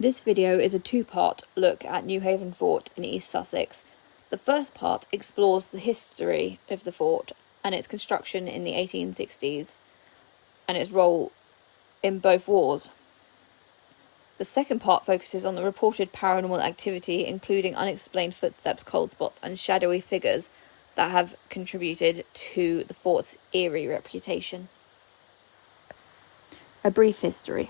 This video is a two-part look at Newhaven Fort in East Sussex. The first part explores the history of the fort and its construction in the 1860s and its role in both wars. The second part focuses on the reported paranormal activity, including unexplained footsteps, cold spots, and shadowy figures that have contributed to the fort's eerie reputation. A brief history.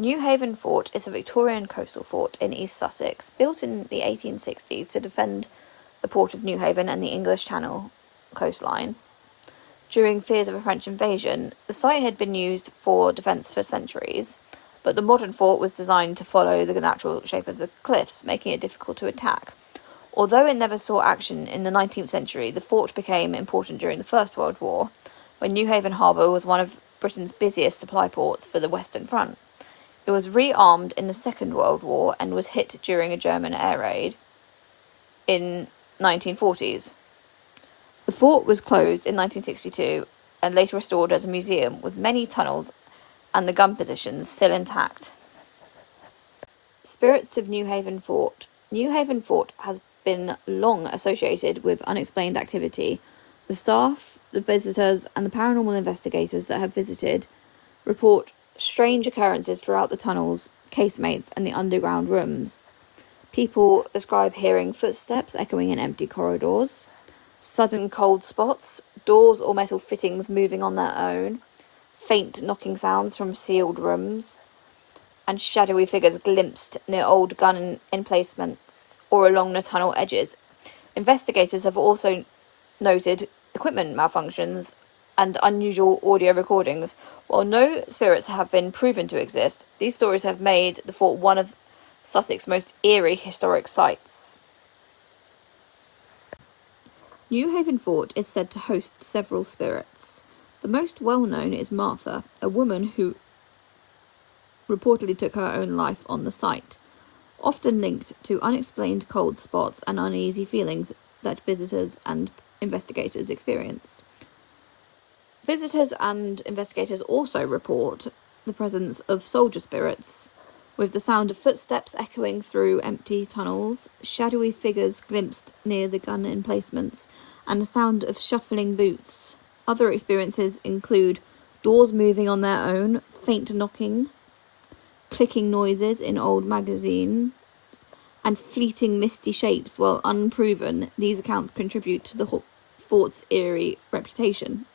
Newhaven Fort is a Victorian coastal fort in East Sussex, built in the 1860s to defend the port of Newhaven and the English Channel coastline. During fears of a French invasion, the site had been used for defence for centuries, but the modern fort was designed to follow the natural shape of the cliffs, making it difficult to attack. Although it never saw action in the 19th century, the fort became important during the First World War, when Newhaven Harbour was one of Britain's busiest supply ports for the Western Front. It was rearmed in the Second World War and was hit during a German air raid in 1940s. The fort was closed in 1962 and later restored as a museum, with many tunnels and the gun positions still intact. Spirits of Newhaven Fort. Newhaven Fort has been long associated with unexplained activity. The staff, the visitors, and the paranormal investigators that have visited report strange occurrences throughout the tunnels, casemates, and the underground rooms. People describe hearing footsteps echoing in empty corridors, sudden cold spots, doors or metal fittings moving on their own, faint knocking sounds from sealed rooms, and shadowy figures glimpsed near old gun emplacements or along the tunnel edges. Investigators have also noted equipment malfunctions and unusual audio recordings. While no spirits have been proven to exist, these stories have made the fort one of Sussex's most eerie historic sites. Newhaven Fort is said to host several spirits. The most well-known is Martha, a woman who reportedly took her own life on the site, often linked to unexplained cold spots and uneasy feelings that visitors and investigators experience. Visitors and investigators also report the presence of soldier spirits, with the sound of footsteps echoing through empty tunnels, shadowy figures glimpsed near the gun emplacements, and the sound of shuffling boots. Other experiences include doors moving on their own, faint knocking, clicking noises in old magazines, and fleeting misty shapes. While unproven, these accounts contribute to the fort's eerie reputation.